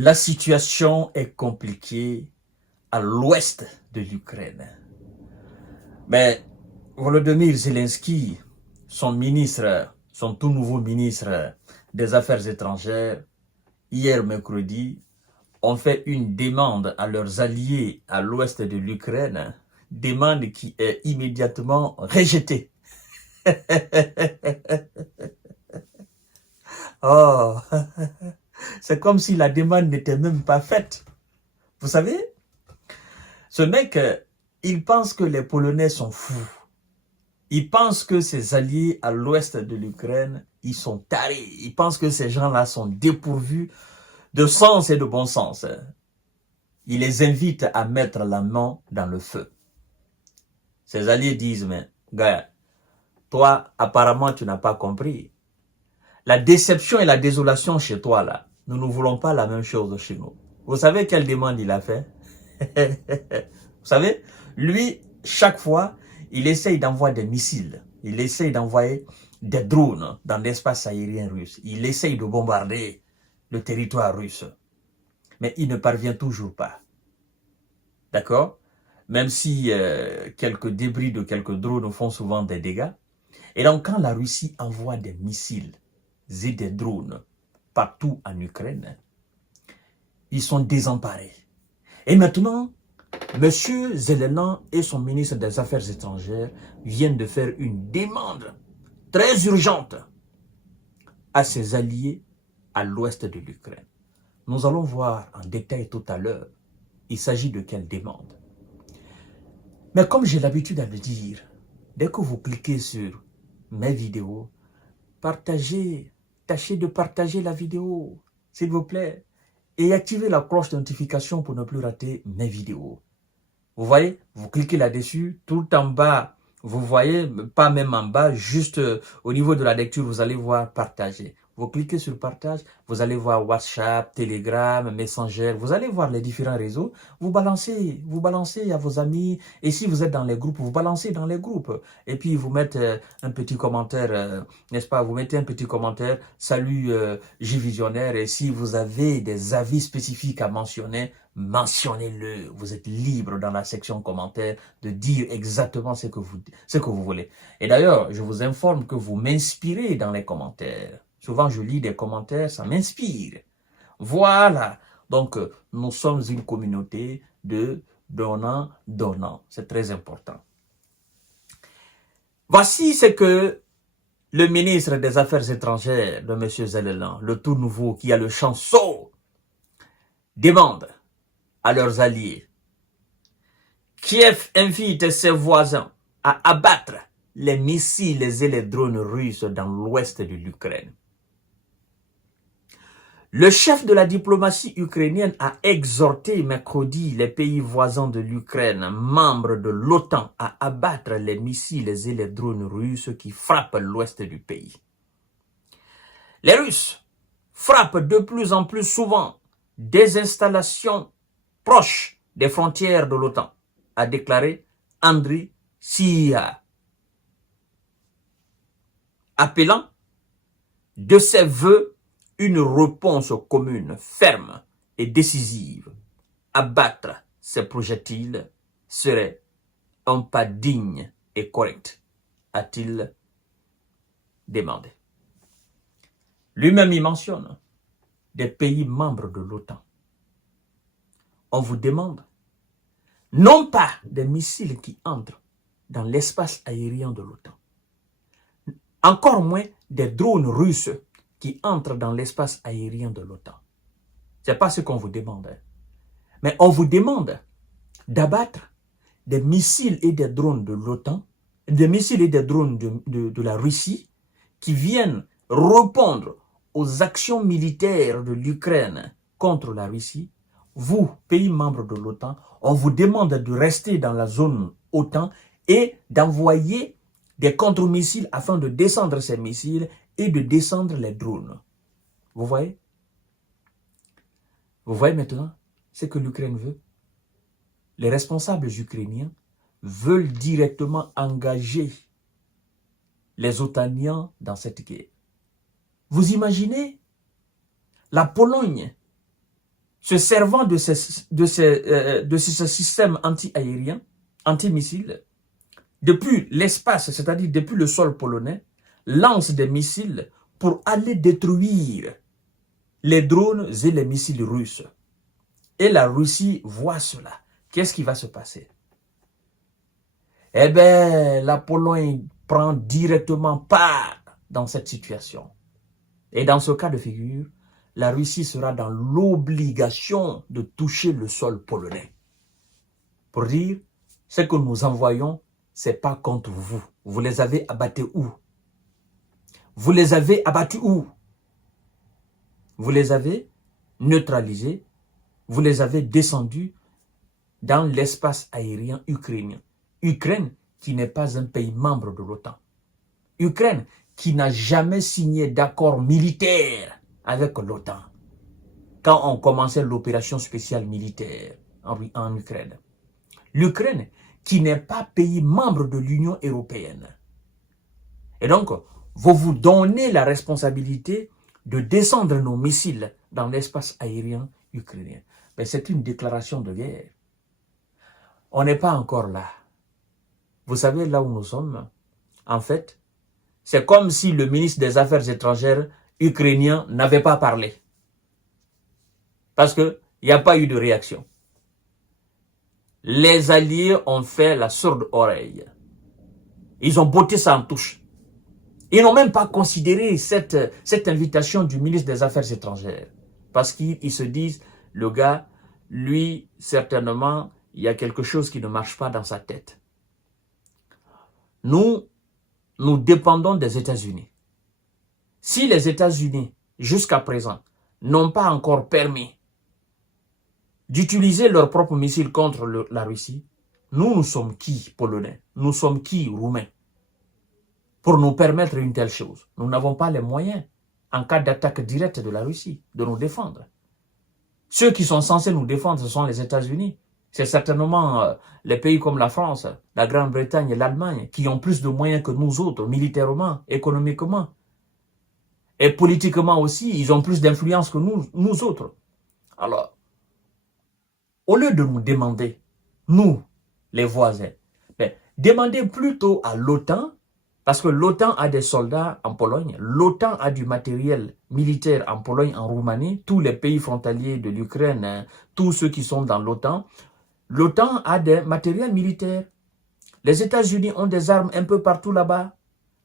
La situation est compliquée à l'ouest de l'Ukraine. Mais Volodymyr Zelensky, son tout nouveau ministre des Affaires étrangères, hier mercredi, ont fait une demande à leurs alliés à l'ouest de l'Ukraine, demande qui est immédiatement rejetée. Oh, c'est comme si la demande n'était même pas faite. Vous savez, ce mec, il pense que les Polonais sont fous. Il pense que ses alliés à l'ouest de l'Ukraine, ils sont tarés. Il pense que ces gens-là sont dépourvus de sens et de bon sens. Il les invite à mettre la main dans le feu. Ses alliés disent, mais gars, toi, apparemment, tu n'as pas compris. La déception et la désolation chez toi, là, nous ne voulons pas la même chose chez nous. Vous savez quelle demande il a fait? Vous savez, lui, chaque fois, il essaye d'envoyer des missiles. Il essaye d'envoyer des drones dans l'espace aérien russe. Il essaye de bombarder le territoire russe. Mais il ne parvient toujours pas. D'accord? Même si quelques débris de quelques drones font souvent des dégâts. Et donc, quand la Russie envoie des missiles et des drones partout en Ukraine, ils sont désemparés. Et maintenant, M. Zelensky et son ministre des Affaires étrangères viennent de faire une demande très urgente à ses alliés à l'ouest de l'Ukraine. Nous allons voir en détail tout à l'heure, il s'agit de quelle demande. Mais comme j'ai l'habitude de le dire, dès que vous cliquez sur mes vidéos, partagez, tâchez de partager la vidéo, s'il vous plaît, et activez la cloche de notification pour ne plus rater mes vidéos. Vous voyez, vous cliquez là-dessus, tout en bas, vous voyez, pas même en bas, juste au niveau de la lecture, vous allez voir partager. Vous cliquez sur partage, vous allez voir WhatsApp, Telegram, Messenger, vous allez voir les différents réseaux, vous balancez à vos amis, et si vous êtes dans les groupes, vous balancez dans les groupes, et puis vous mettez un petit commentaire, n'est-ce pas, vous mettez un petit commentaire, salut J-Visionnaire, et si vous avez des avis spécifiques à mentionner, mentionnez-le. Vous êtes libre dans la section commentaires de dire exactement ce que vous voulez. Et d'ailleurs, je vous informe que vous m'inspirez dans les commentaires. Souvent, je lis des commentaires, ça m'inspire. Voilà. Donc, nous sommes une communauté de donnant. C'est très important. Voici ce que le ministre des Affaires étrangères de M. Zelensky, le tout nouveau qui a le chanson, demande à leurs alliés. Kiev invite ses voisins à abattre les missiles et les drones russes dans l'ouest de l'Ukraine. Le chef de la diplomatie ukrainienne a exhorté mercredi les pays voisins de l'Ukraine, membres de l'OTAN, à abattre les missiles et les drones russes qui frappent l'ouest du pays. Les Russes frappent de plus en plus souvent des installations proches des frontières de l'OTAN, a déclaré Andriy Sybiha, appelant de ses vœux une réponse commune, ferme et décisive. Abattre ces projectiles serait un pas digne et correct, a-t-il demandé. Lui-même y mentionne des pays membres de l'OTAN. On vous demande non pas des missiles qui entrent dans l'espace aérien de l'OTAN, encore moins des drones russes qui entrent dans l'espace aérien de l'OTAN. Ce n'est pas ce qu'on vous demande. Mais on vous demande d'abattre des missiles et des drones de l'OTAN, des missiles et des drones de la Russie qui viennent répondre aux actions militaires de l'Ukraine contre la Russie. Vous, pays membres de l'OTAN, on vous demande de rester dans la zone OTAN et d'envoyer des contre-missiles afin de descendre ces missiles et de descendre les drones. Vous voyez? Vous voyez maintenant ce que l'Ukraine veut? Les responsables ukrainiens veulent directement engager les OTANiens dans cette guerre. Vous imaginez la Pologne se servant de ce système anti-aérien, anti-missile, depuis l'espace, c'est-à-dire depuis le sol polonais, lance des missiles pour aller détruire les drones et les missiles russes. Et la Russie voit cela. Qu'est-ce qui va se passer? Eh bien, la Pologne prend directement part dans cette situation. Et dans ce cas de figure, la Russie sera dans l'obligation de toucher le sol polonais. Pour dire, ce que nous envoyons, ce n'est pas contre vous. Vous les avez abattus où? Vous les avez abattus où? Vous les avez neutralisés, vous les avez descendus dans l'espace aérien ukrainien. Ukraine qui n'est pas un pays membre de l'OTAN. Ukraine qui n'a jamais signé d'accord militaire avec l'OTAN quand on commençait l'opération spéciale militaire en Ukraine. L'Ukraine qui n'est pas pays membre de l'Union européenne. Et donc, vous vous donnez la responsabilité de descendre nos missiles dans l'espace aérien ukrainien. Mais c'est une déclaration de guerre. On n'est pas encore là. Vous savez, là où nous sommes, en fait, c'est comme si le ministre des Affaires étrangères ukrainien n'avait pas parlé. Parce qu'il n'y a pas eu de réaction. Les alliés ont fait la sourde oreille. Ils ont botté ça en touche. Ils n'ont même pas considéré cette invitation du ministre des Affaires étrangères. Parce qu'ils se disent, le gars, lui, certainement, il y a quelque chose qui ne marche pas dans sa tête. Nous dépendons des États-Unis. Si les États-Unis, jusqu'à présent, n'ont pas encore permis d'utiliser leurs propres missiles contre la Russie, nous sommes qui, Polonais? Nous sommes qui, Roumains? Pour nous permettre une telle chose. Nous n'avons pas les moyens, en cas d'attaque directe de la Russie, de nous défendre. Ceux qui sont censés nous défendre, ce sont les États-Unis. C'est certainement les pays comme la France, la Grande-Bretagne et l'Allemagne, qui ont plus de moyens que nous autres, militairement, économiquement. Et politiquement aussi, ils ont plus d'influence que nous autres. Alors, au lieu de nous demander, nous, les voisins, demandez plutôt à l'OTAN, parce que l'OTAN a des soldats en Pologne, l'OTAN a du matériel militaire en Pologne, en Roumanie, tous les pays frontaliers de l'Ukraine, tous ceux qui sont dans l'OTAN, l'OTAN a des matériels militaires. Les États-Unis ont des armes un peu partout là-bas.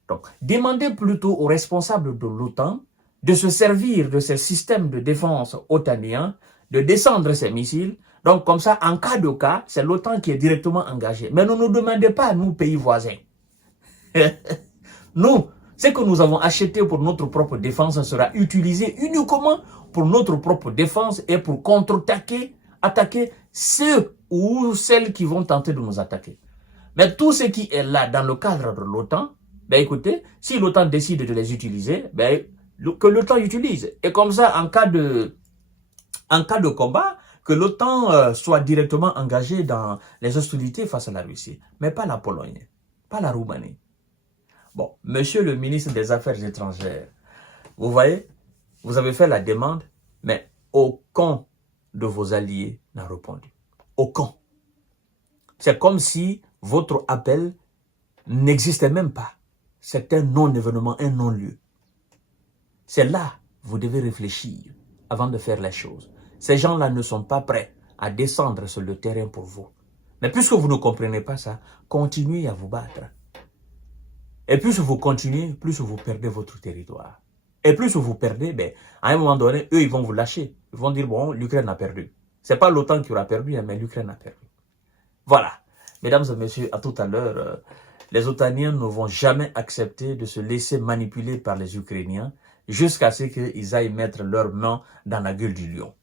Donc, demandez plutôt aux responsables de l'OTAN de se servir de ces systèmes de défense otaniens, de descendre ces missiles. Donc, comme ça, en cas de cas, c'est l'OTAN qui est directement engagé. Mais ne nous demandez pas, nous, pays voisins. Nous, ce que nous avons acheté pour notre propre défense sera utilisé uniquement pour notre propre défense et pour contre-attaquer, attaquer ceux ou celles qui vont tenter de nous attaquer. Mais tout ce qui est là dans le cadre de l'OTAN, écoutez, si l'OTAN décide de les utiliser, que l'OTAN utilise. Et comme ça, en cas de combat, que l'OTAN soit directement engagé dans les hostilités face à la Russie. Mais pas la Pologne, pas la Roumanie. Bon, monsieur le ministre des Affaires étrangères, vous voyez, vous avez fait la demande, mais aucun de vos alliés n'a répondu. Aucun. C'est comme si votre appel n'existait même pas. C'est un non-événement, un non-lieu. C'est là que vous devez réfléchir avant de faire les choses. Ces gens-là ne sont pas prêts à descendre sur le terrain pour vous. Mais puisque vous ne comprenez pas ça, continuez à vous battre. Et plus vous continuez, plus vous perdez votre territoire. Et plus vous perdez, à un moment donné, eux, ils vont vous lâcher. Ils vont dire, bon, l'Ukraine a perdu. Ce n'est pas l'OTAN qui aura perdu, mais l'Ukraine a perdu. Voilà. Mesdames et messieurs, à tout à l'heure, les Otaniens ne vont jamais accepter de se laisser manipuler par les Ukrainiens jusqu'à ce qu'ils aillent mettre leurs mains dans la gueule du lion.